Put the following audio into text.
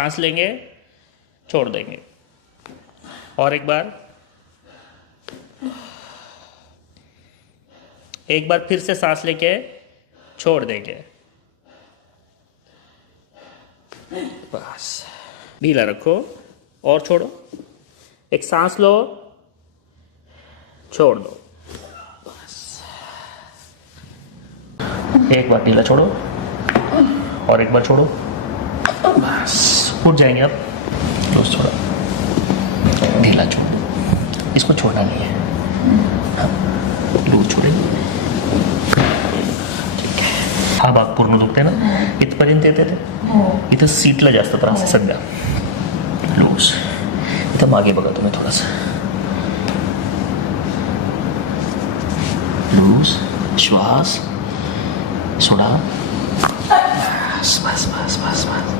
सांस लेंगे, छोड़ देंगे। और एक बार फिर से सांस लेके छोड़ देंगे। बस ढीला रखो और छोड़ो। एक सांस लो, छोड़ दो। बस एक बार ढीला छोड़ो और एक बार छोड़ो। बस उठ जाएंगे आप। लूज छोड़ो, ढीला छोड़ो, इसको छोड़ना नहीं है। लूज छोड़ेंगे, ठीक आहे। हा भाग पूर्ण दुखते ना, इथपर्यंत येते ते, इथं सीटला जास्त त्रास आहे सध्या। लूज, इथं मागे बघा तुम्ही थोडंसं। लूज, श्वास सोडा। बस बस बस बस बस।